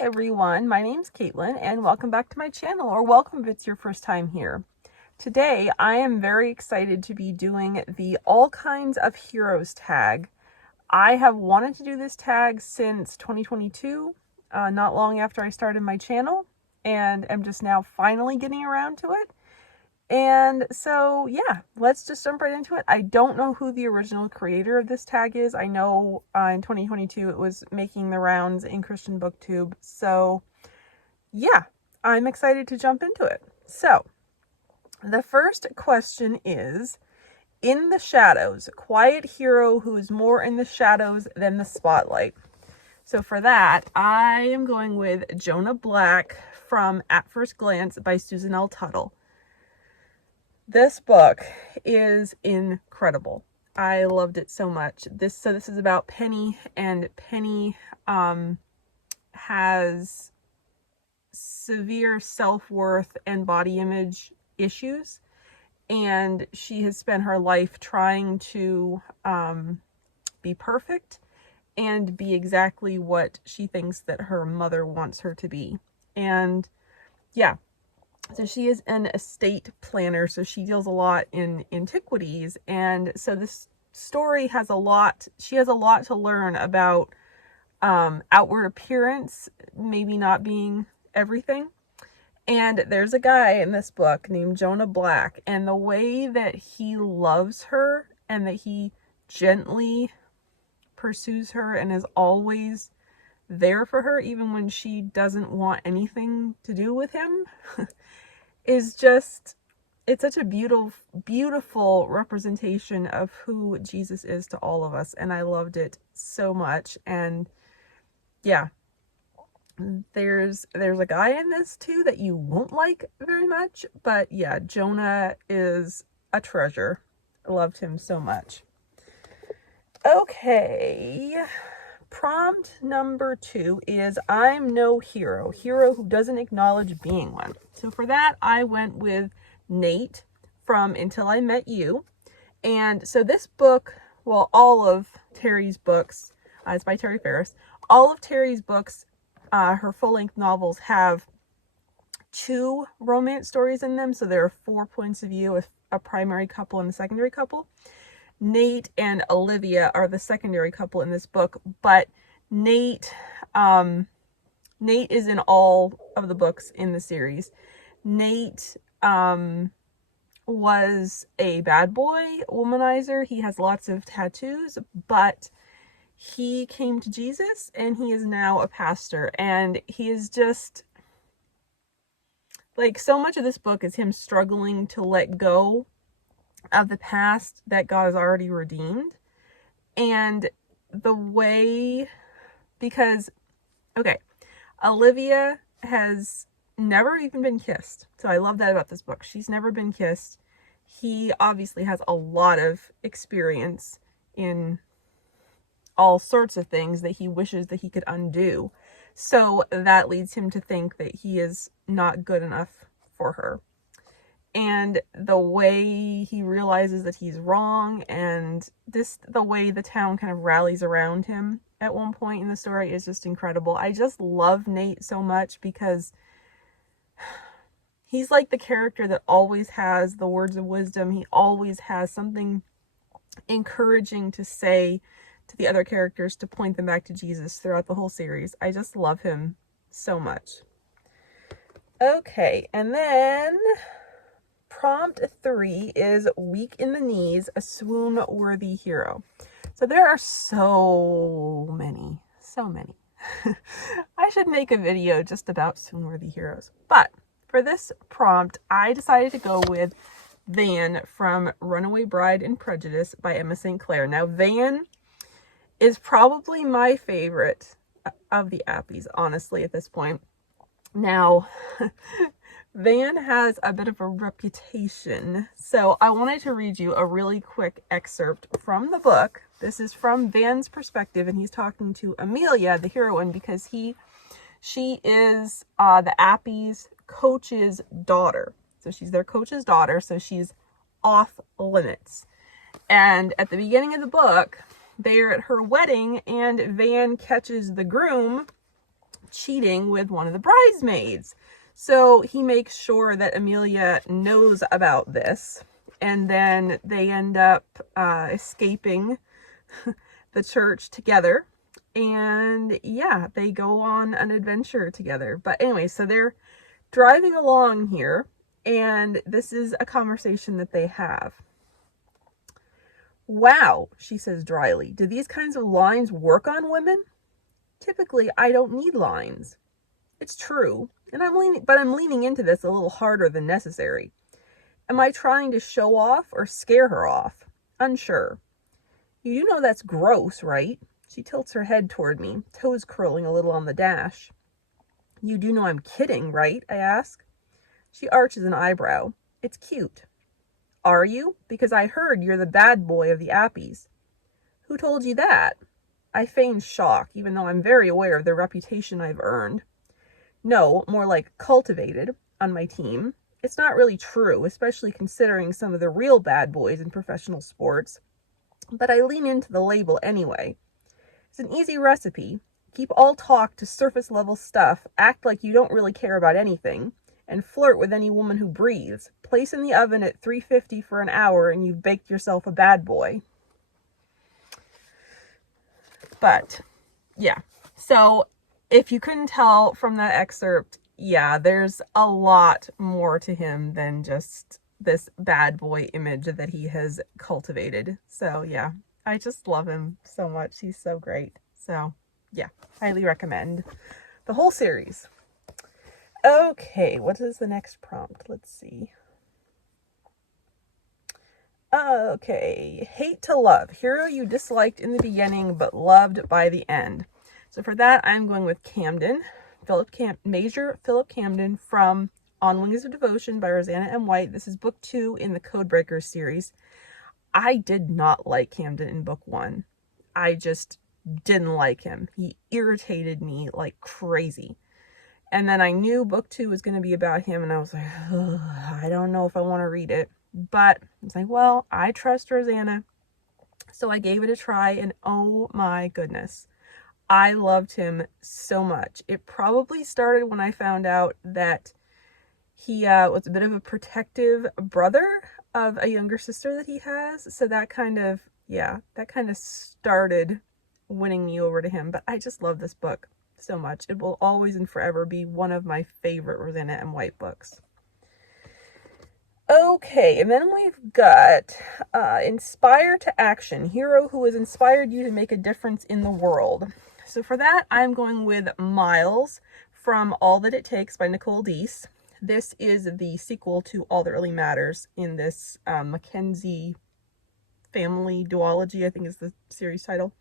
everyone, my name's Caitlin and welcome back to my channel, or welcome if it's your first time here. Today I am very excited to be doing the All Kinds of Heroes tag. I have wanted to do this tag since 2022, not long after I started my channel, and am just now finally getting around to it. And so yeah, let's just jump right into it. I don't know who the original creator of this tag is. I know in 2022 it was making the rounds in Christian BookTube. So yeah, I'm excited to jump into it. So the first question is, in the shadows, quiet hero who is more in the shadows than the spotlight. So for that, I am going with Jonah Black from At First Glance by Susan L. Tuttle. This book is incredible. I loved it so much. This is about Penny, and Penny has severe self-worth and body image issues, and she has spent her life trying to be perfect and be exactly what she thinks that her mother wants her to be. And yeah, so she is an estate planner, so she deals a lot in antiquities, and so this story has a lot, she has a lot to learn about outward appearance maybe not being everything. And there's a guy in this book named Jonah Black, and the way that he loves her and that he gently pursues her and is always there for her even when she doesn't want anything to do with him is just, it's such a beautiful representation of who Jesus is to all of us, and I loved it so much. And yeah, there's a guy in this too that you won't like very much, but yeah, Jonah is a treasure. I loved him so much. Okay, prompt number 2 is I'm no hero who doesn't acknowledge being one. So for that, I went with Nate from Until I Met You. And so this book, well, all of Tari's books, it's by Tari Faris, all of Tari's books, her full-length novels, have 2 romance stories in them. So there are 4 points of view, a primary couple and a secondary couple. Nate and Olivia are the secondary couple in this book, but Nate is in all of the books in the series. Nate was a bad boy womanizer. He has lots of tattoos, but he came to Jesus and he is now a pastor, and he is just like, so much of this book is him struggling to let go of the past that God has already redeemed. And the way, because, okay, Olivia has never even been kissed. So I love that about this book. She's never been kissed. He obviously has a lot of experience in all sorts of things that he wishes that he could undo. So that leads him to think that he is not good enough for her. And the way he realizes that he's wrong, and the way the town kind of rallies around him at one point in the story is just incredible. I just love Nate so much because he's like the character that always has the words of wisdom. He always has something encouraging to say to the other characters to point them back to Jesus throughout the whole series. I just love him so much. Okay, and then prompt 3 is Weak in the Knees, a swoon-worthy hero. So there are so many. I should make a video just about swoon-worthy heroes. But for this prompt, I decided to go with Van from Runaway Bride and Prejudice by Emma St. Clair. Now, Van is probably my favorite of the Appies, honestly, at this point. Now, Van has a bit of a reputation, so I wanted to read you a really quick excerpt from the book. This is from Van's perspective, and he's talking to Amelia, the heroine, because she is the Appies' coach's daughter. So she's their coach's daughter, so she's off limits. And at the beginning of the book, they're at her wedding, and Van catches the groom cheating with one of the bridesmaids. So he makes sure that Amelia knows about this, and then they end up escaping the church together. And yeah, they go on an adventure together. But anyway, so they're driving along here, and this is a conversation that they have. "Wow," she says dryly, "do these kinds of lines work on women? Typically, I don't need lines." It's true, and I'm leaning into this a little harder than necessary. Am I trying to show off or scare her off? Unsure. "You do know that's gross, right?" She tilts her head toward me, toes curling a little on the dash. "You do know I'm kidding, right?" I ask. She arches an eyebrow. "It's cute." "Are you? Because I heard you're the bad boy of the Appies." "Who told you that?" I feign shock, even though I'm very aware of the reputation I've earned. "No, more like cultivated, on my team. It's not really true, especially considering some of the real bad boys in professional sports. But I lean into the label anyway. It's an easy recipe. Keep all talk to surface level stuff, act like you don't really care about anything, and flirt with any woman who breathes. Place in the oven at 350 for an hour and you've baked yourself a bad boy." But yeah, so if you couldn't tell from that excerpt, yeah, there's a lot more to him than just this bad boy image that he has cultivated. So yeah, I just love him so much. He's so great. So yeah, highly recommend the whole series. Okay, what is the next prompt? Let's see. Okay, hate to love. Hero you disliked in the beginning but loved by the end. So for that, I'm going with Camden, Major Philip Camden from On Wings of Devotion by Rosanna M. White. This is book 2 in the Codebreakers series. I did not like Camden in book 1. I just didn't like him. He irritated me like crazy. And then I knew book 2 was going to be about him, and I was like, I don't know if I want to read it. But I was like, well, I trust Rosanna. So I gave it a try, and oh my goodness, I loved him so much. It probably started when I found out that he was a bit of a protective brother of a younger sister that he has. So that kind of started winning me over to him. But I just love this book so much. It will always and forever be one of my favorite Rosanna M. White books. Okay, and then we've got Inspire to Action, hero who has inspired you to make a difference in the world. So for that, I'm going with Miles from All That It Takes by Nicole Deese. This is the sequel to All That Really Matters in this Mackenzie family duology, I think is the series title.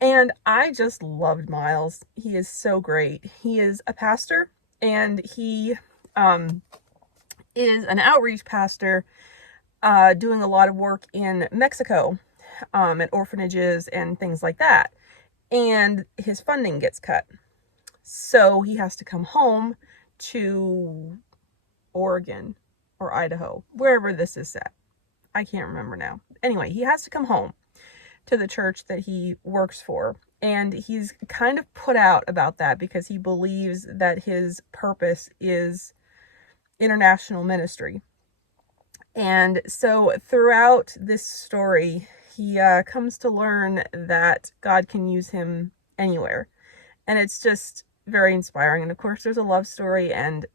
And I just loved Miles. He is so great. He is a pastor, and he is an outreach pastor doing a lot of work in Mexico at orphanages and things like that. And his funding gets cut. So he has to come home to Oregon or Idaho, wherever this is set. I can't remember now. Anyway, he has to come home to the church that he works for. And he's kind of put out about that because he believes that his purpose is international ministry. And so throughout this story, he comes to learn that God can use him anywhere. And it's just very inspiring. And of course, there's a love story. And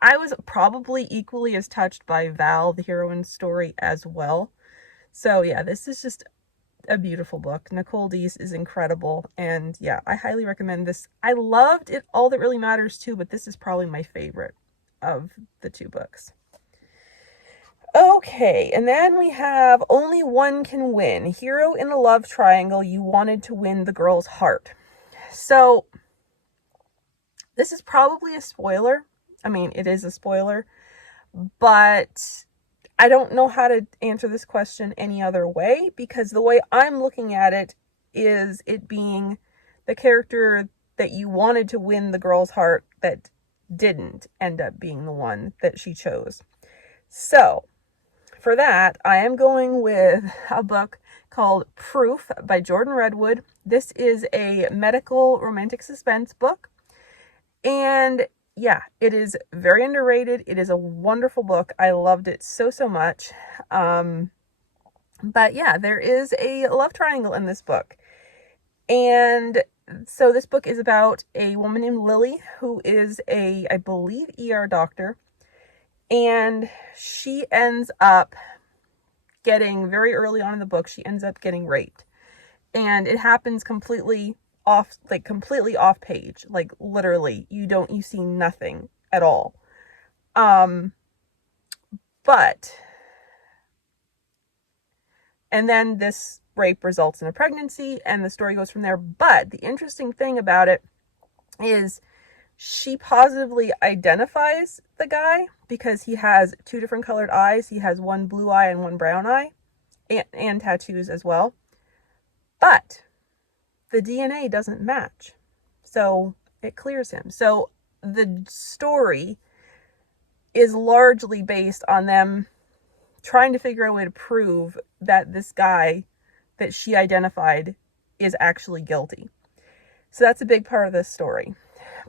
I was probably equally as touched by Val, the heroine's story, as well. So yeah, this is just a beautiful book. Nicole Deese is incredible. And yeah, I highly recommend this. I loved it, All That Really Matters too, but this is probably my favorite of the 2 books. Okay, and then we have Only One Can Win, hero in a love triangle you wanted to win the girl's heart. So this is probably a spoiler. I mean, it is a spoiler, but I don't know how to answer this question any other way, because the way I'm looking at it is it being the character that you wanted to win the girl's heart that didn't end up being the one that she chose. So for that, I am going with a book called Proof by Jordan Redwood. This is a medical romantic suspense book. And yeah, it is very underrated. It is a wonderful book. I loved it so, so much. But yeah, there is a love triangle in this book. And so this book is about a woman named Lily, who is a, I believe, ER doctor. And she ends up getting, very early on in the book, she ends up getting raped. And it happens completely off page. Like literally, you see nothing at all. But, and then this rape results in a pregnancy and the story goes from there. But the interesting thing about it is she positively identifies the guy because he has two different colored eyes. He has one blue eye and one brown eye, and tattoos as well. But the DNA doesn't match. So it clears him. So the story is largely based on them trying to figure out a way to prove that this guy that she identified is actually guilty. So that's a big part of this story.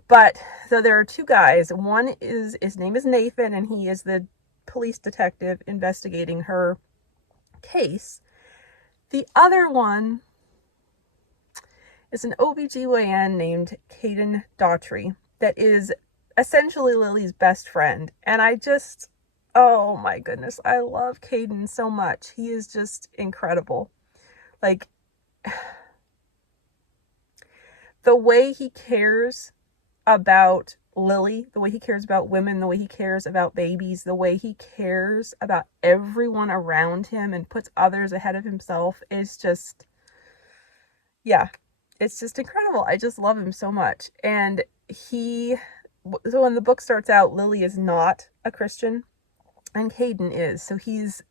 But so there are two guys. One is, his name is Nathan, and he is the police detective investigating her case. The other one is an OBGYN named Caden Daughtry that is essentially Lily's best friend. And oh my goodness, I love Caden so much. He is just incredible. Like, the way he cares about Lily, the way he cares about women, the way he cares about babies, the way he cares about everyone around him and puts others ahead of himself is just, yeah, it's just incredible. I just love him so much. And so when the book starts out, Lily is not a Christian and Caden is. So he's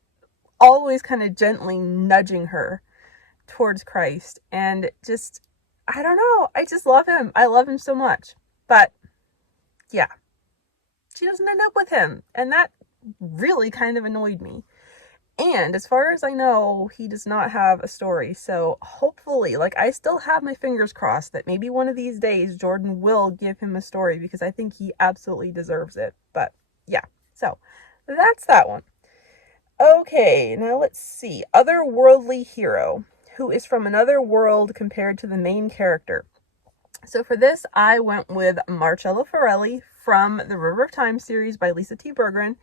always kind of gently nudging her towards Christ. And just, I don't know. I just love him. I love him so much. But yeah, she doesn't end up with him. And that really kind of annoyed me. And as far as I know, he does not have a story. So hopefully, like, I still have my fingers crossed that maybe one of these days Jordan will give him a story, because I think he absolutely deserves it. But yeah, so that's that one. Okay, now let's see. Otherworldly hero, who is from another world compared to the main character. So for this, I went with Marcello Forelli from the River of Time series by Lisa T. Berggren.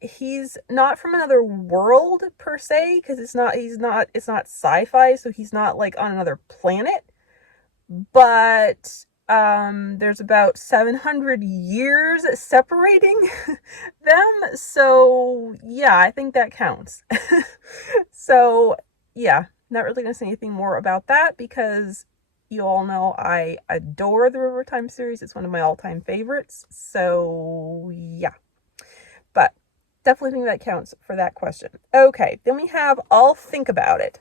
He's not from another world per se, because it's not sci-fi, so he's not like on another planet. But there's about 700 years separating them. So yeah, I think that counts. So yeah, not really going to say anything more about that, because you all know I adore the River Time series. It's one of my all-time favorites. So yeah, but definitely think that counts for that question. Okay, then we have I'll Think About It.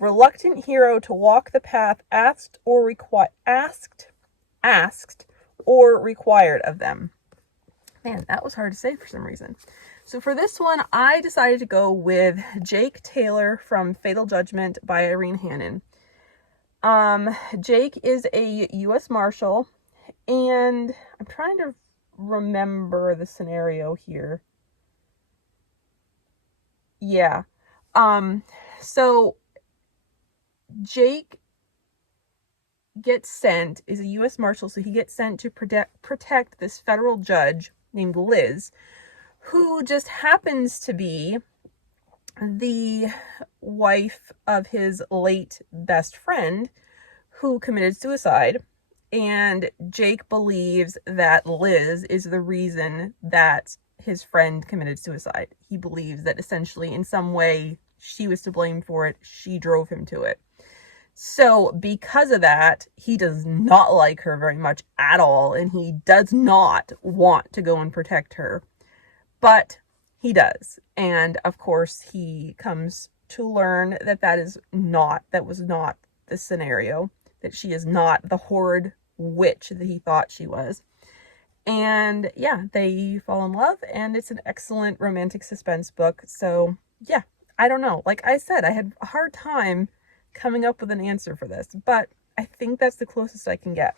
Reluctant hero to walk the path asked or required of them. Man, that was hard to say for some reason. So for this one, I decided to go with Jake Taylor from Fatal Judgment by Irene Hannon. Jake is a U.S. Marshal, and I'm trying to remember the scenario here. Yeah. So Jake is a U.S. Marshal, so he gets sent to protect this federal judge named Liz, who just happens to be the wife of his late best friend who committed suicide. And Jake believes that Liz is the reason that his friend committed suicide. He believes that essentially in some way she was to blame for it. She drove him to it. So because of that, he does not like her very much at all, and he does not want to go and protect her. But he does. And of course, he comes to learn that was not the scenario, that she is not the horrid witch that he thought she was. And yeah, they fall in love, and it's an excellent romantic suspense book. So yeah, I don't know. Like I said, I had a hard time coming up with an answer for this, but I think that's the closest I can get.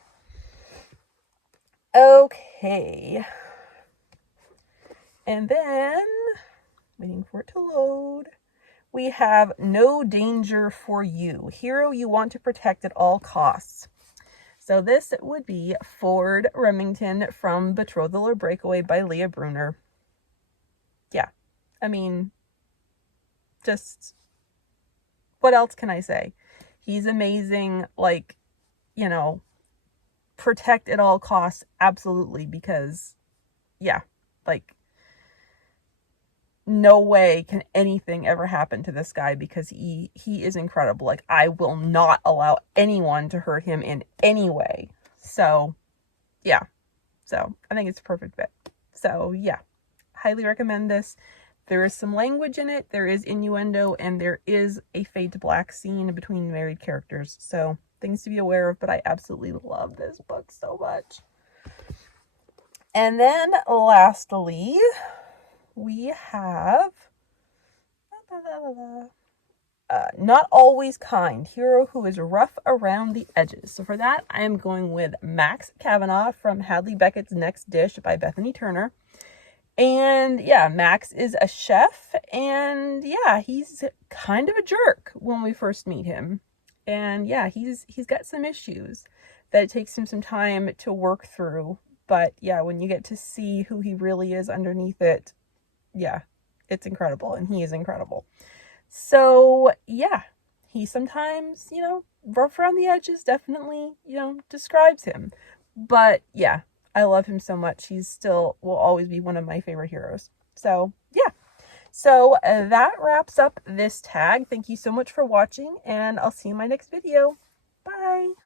Okay. And then, waiting for it to load, we have No Danger for You. Hero you want to protect at all costs. So this would be Ford Remington from Betrothal or Breakaway by Leah Brunner. Yeah. I mean, just, what else can I say? He's amazing. Like, you know, protect at all costs. Absolutely. Because, yeah, like, no way can anything ever happen to this guy because he is incredible. Like, I will not allow anyone to hurt him in any way. So, yeah. So, I think it's a perfect fit. So, yeah. Highly recommend this. There is some language in it, there is innuendo, and there is a fade to black scene between married characters. So, things to be aware of, but I absolutely love this book so much. And then, lastly, we have Not Always Kind, hero who is rough around the edges. So for that, I am going with Max Kavanaugh from Hadley Beckett's Next Dish by Bethany Turner. And yeah, Max is a chef, and yeah, he's kind of a jerk when we first meet him. And yeah, he's got some issues that it takes him some time to work through. But yeah, when you get to see who he really is underneath it, yeah, it's incredible, and he is incredible. So yeah, he sometimes, you know, rough around the edges definitely, you know, describes him. But yeah, I love him so much. He's still will always be one of my favorite heroes. So yeah. So that wraps up this tag. Thank you so much for watching, and I'll see you in my next video. Bye.